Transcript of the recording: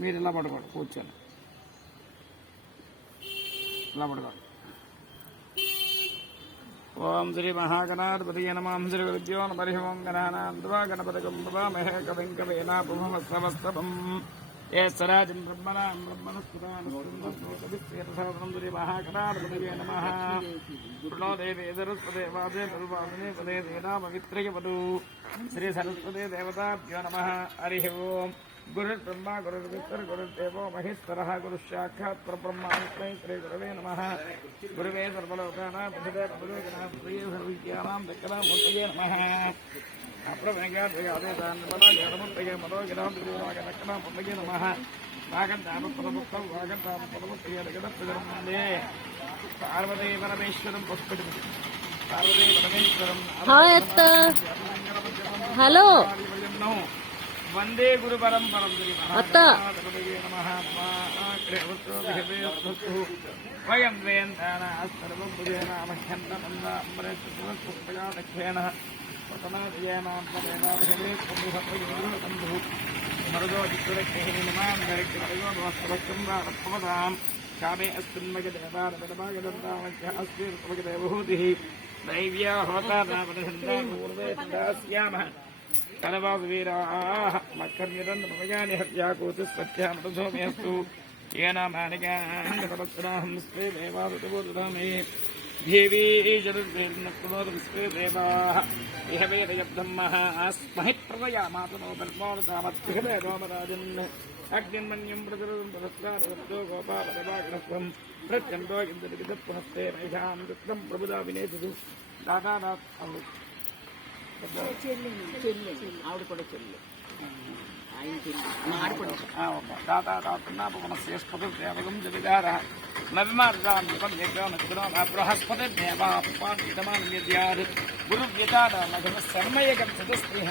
మీరు ఇలా పడుకోండి, కూర్చొని ఇలా పడుకోండి. ఓం శ్రీ మహాగణాధిపతి నమః. శ్రీ విద్యో నమః. ఓం గణానాన్వా గణపతిగం భవామహే కవిం కవీనాపుమస్తవం ఏసరాజం బ్రహ్మణాం బ్రహ్మణస్పదానం శ్రీ మహాగణాధిపతి నమః. ప్రణో దేవే సరస్వతే వాదే తల్వాదినే పదే దేనామవిత్రయవదు. శ్రీ సరస్వతే దేవతాభ్యో నమః. హరి ఓం. గురుర్బ్రహ్మ గురుర్విష్ణుర్ గురుర్దేవో మహేశ్వరః గురుసాక్షాత్ పరబ్రహ్మ తస్మై శ్రీ గురవే నమః. గురువే సర్వలోకానాం ప్రసిద్ధే పరలోకనాం ప్రియే సర్వవిద్యానాం దక్కనామూర్తయే నమః. అప్రవేగాదేశాన్మనోగణముత్తయే మనోగణాంతర్యోగనక్కనామూర్తయే నమః. వాగంతామపదముక్తం వాగంతామపదముత్తయే జగదత్ప్రజన్మందే పార్వతీ పరమేశ్వరం పుష్పటి పార్వతీ పరమేశ్వరం. హలో వందే గురు పరంపరం వయం వేంద్రానాస్తర్వభుజేనామహ్యంతమందాంబరేణ మరుదో చిత్తురక్షేమాం కామే అస్మిన్మగదేవాగదంతామస్మిదేవహూతి దైవ్యా హోతానామనసందామూర్వేదాస్యామ కలవాసువీరాః మక్కర్యదన్నమయాని హత్యాకోతిస్పత్యామృతోమేస్తు ఏనామానికాంగపరస్రాహం స్వే దేవాదుతబోధుధామే దేవీ జరుర్వేర్నక్రోదస్వే దేవాః ఇహ వేదయబ్ధం మహాస్మహిప్రదయామాతనో ధర్మోదామత్రిహదే రోమరాజన్ అగ్నిర్మన్యం ప్రచురం పురస్కారవద్దో గోపావరవాగణస్వం ప్రత్యంతో ఇంద్రవిదత్ పునస్తే నైషాం దుఃఖం ప్రభుదా వినేతుడు దాదాదాత్ ఆవిడ కూడా చెల్లి దాతాపునశ్చేష్పతిదేవగం జవిదార నవిమార్గాన్పద్యగ్రహస్పతిదేవాపాన్యమాన్యద్యార్ గురువ్యతారమఘనశర్మయగం సదస్త్రీహ